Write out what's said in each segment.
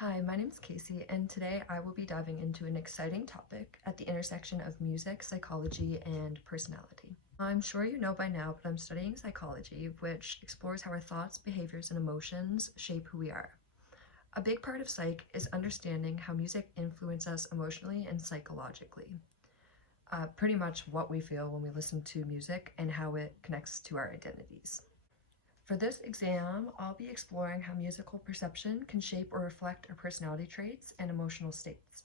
Hi, my name is Casey, and today I will be diving into an exciting topic at the intersection of music, psychology, and personality. I'm sure you know by now, but I'm studying psychology, which explores how our thoughts, behaviors, and emotions shape who we are. A big part of psych is understanding how music influences us emotionally and psychologically. Pretty much what we feel when we listen to music and how it connects to our identities. For this exam, I'll be exploring how musical perception can shape or reflect our personality traits and emotional states.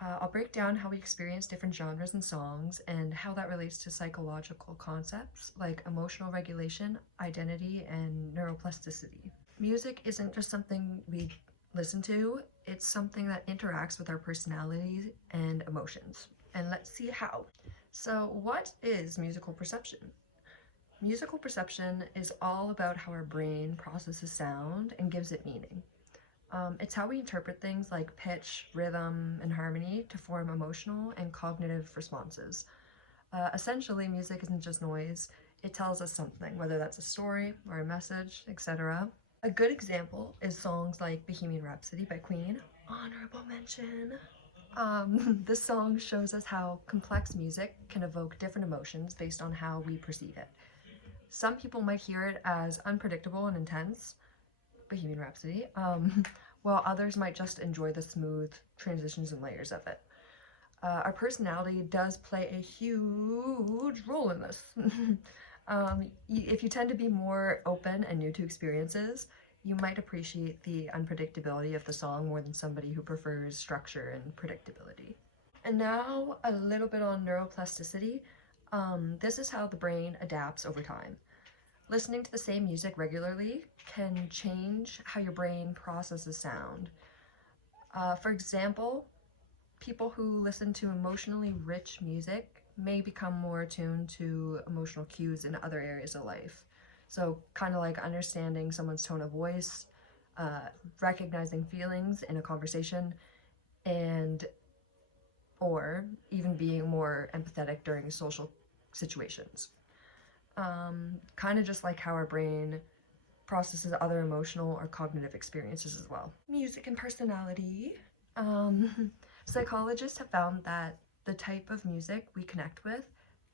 I'll break down how we experience different genres and songs and how that relates to psychological concepts like emotional regulation, identity, and neuroplasticity. Music isn't just something we listen to, it's something that interacts with our personalities and emotions. And let's see how. So, what is musical perception? Musical perception is all about how our brain processes sound and gives it meaning. It's how we interpret things like pitch, rhythm, and harmony to form emotional and cognitive responses. Essentially, music isn't just noise, it tells us something, whether that's a story or a message, etc. A good example is songs like Bohemian Rhapsody by Queen. Honorable mention. This song shows us how complex music can evoke different emotions based on how we perceive it. Some people might hear it as unpredictable and intense, Bohemian Rhapsody, while others might just enjoy the smooth transitions and layers of it. Our personality does play a huge role in this. If you tend to be more open and new to experiences, you might appreciate the unpredictability of the song more than somebody who prefers structure and predictability. And now a little bit on neuroplasticity. This is how the brain adapts over time. Listening to the same music regularly can change how your brain processes sound. For example, people who listen to emotionally rich music may become more attuned to emotional cues in other areas of life. So, kind of like understanding someone's tone of voice, recognizing feelings in a conversation, and or even being more empathetic during social situations. Kind of just like how our brain processes other emotional or cognitive experiences as well. Music and personality. Psychologists have found that the type of music we connect with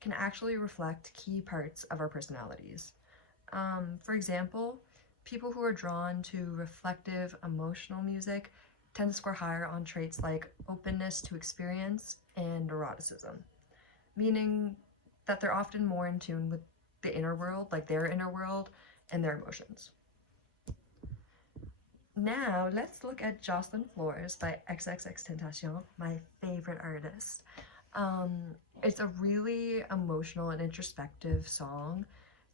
can actually reflect key parts of our personalities. For example, people who are drawn to reflective, emotional music tend to score higher on traits like openness to experience and neuroticism, meaning that they're often more in tune with the inner world, like their inner world, and their emotions. Now, let's look at Jocelyn Flores by XXXTentacion, my favorite artist. It's a really emotional and introspective song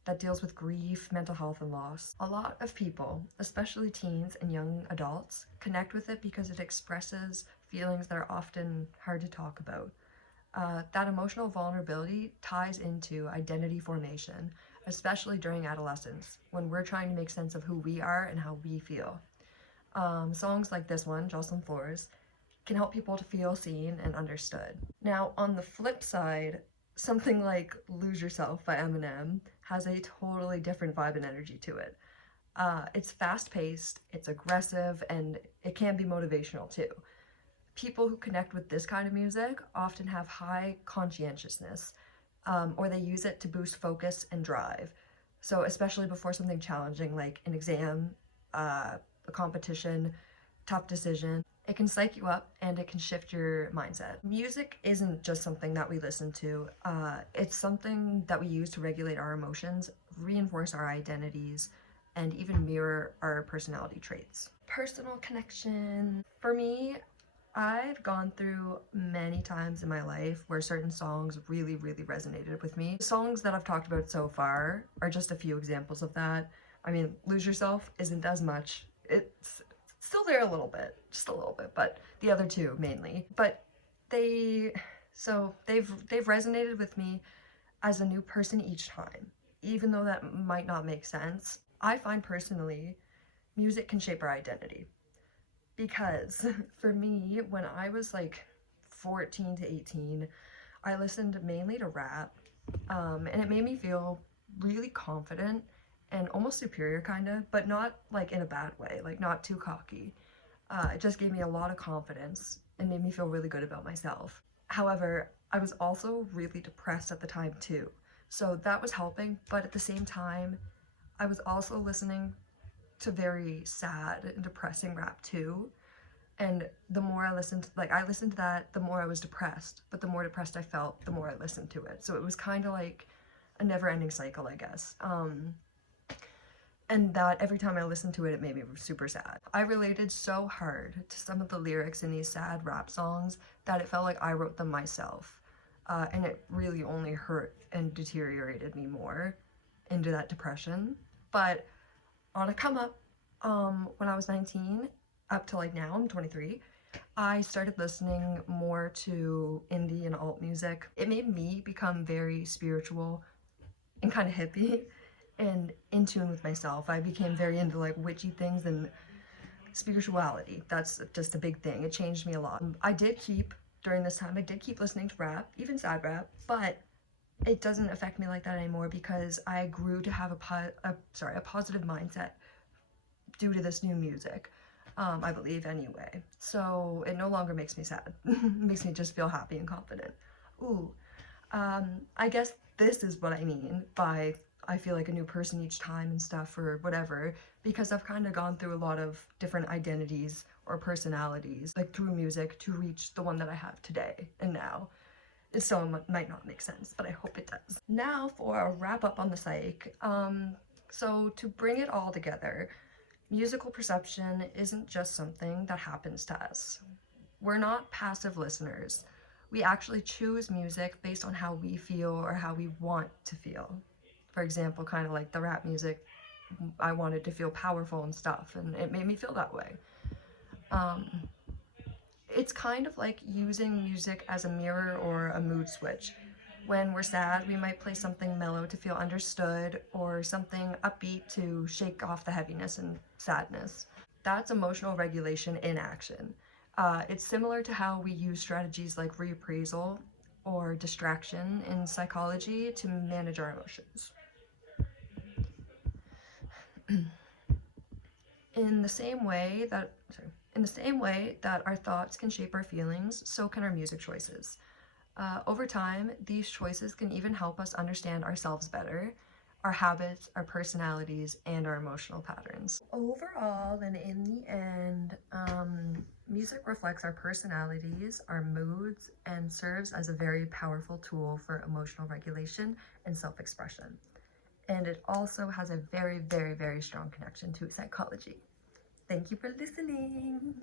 that deals with grief, mental health, and loss. A lot of people, especially teens and young adults, connect with it because it expresses feelings that are often hard to talk about. That emotional vulnerability ties into identity formation, especially during adolescence, when we're trying to make sense of who we are and how we feel. Songs like this one, Jocelyn Flores, can help people to feel seen and understood. Now, on the flip side, something like Lose Yourself by Eminem has a totally different vibe and energy to it. It's fast paced, it's aggressive, and it can be motivational too. People who connect with this kind of music often have high conscientiousness, or they use it to boost focus and drive. So, especially before something challenging like an exam, a competition, tough decision, it can psych you up and it can shift your mindset. Music isn't just something that we listen to, it's something that we use to regulate our emotions, reinforce our identities, and even mirror our personality traits. Personal connection. For me, I've gone through many times in my life where certain songs really, really resonated with me. The songs that I've talked about so far are just a few examples of that. I mean, Lose Yourself isn't as much. It's still there a little bit, just a little bit, but the other two mainly. But they've resonated with me as a new person each time, even though that might not make sense. I find personally music can shape our identity because for me, when I was like 14 to 18, I listened mainly to rap, and it made me feel really confident and almost superior, kind of, but not like in a bad way, like not too cocky. It just gave me a lot of confidence and made me feel really good about myself. However, I was also really depressed at the time too. So that was helping, but at the same time, I was also listening to very sad and depressing rap too. And the more I listened to that, the more I was depressed. But the more depressed I felt, the more I listened to it. So it was kind of like a never-ending cycle, I guess. And that every time I listened to it, it made me super sad. I related so hard to some of the lyrics in these sad rap songs that it felt like I wrote them myself. And it really only hurt and deteriorated me more into that depression. But on a come up, when I was 19, up to like now, I'm 23, I started listening more to indie and alt music. It made me become very spiritual and kind of hippie and in tune with myself. I became very into like witchy things and spirituality. That's just a big thing. It changed me a lot. During this time, I did keep listening to rap, even sad rap, but it doesn't affect me like that anymore because I grew to have a positive mindset due to this new music. I believe anyway. So it no longer makes me sad. It makes me just feel happy and confident. Ooh, I guess this is what I mean by I feel like a new person each time and stuff or whatever, because I've kind of gone through a lot of different identities or personalities, like through music to reach the one that I have today and now. It still might not make sense, but I hope it does. Now for a wrap up on the psych. So to bring it all together, musical perception isn't just something that happens to us. We're not passive listeners. We actually choose music based on how we feel or how we want to feel. For example, kind of like the rap music, I wanted to feel powerful and stuff, and it made me feel that way. It's kind of like using music as a mirror or a mood switch. When we're sad, we might play something mellow to feel understood or something upbeat to shake off the heaviness and sadness. That's emotional regulation in action. It's similar to how we use strategies like reappraisal or distraction in psychology to manage our emotions. In the same way that our thoughts can shape our feelings, so can our music choices. Over time, these choices can even help us understand ourselves better, our habits, our personalities, and our emotional patterns. Overall, and in the end, music reflects our personalities, our moods, and serves as a very powerful tool for emotional regulation and self-expression. And it also has a very, very, very strong connection to psychology. Thank you for listening.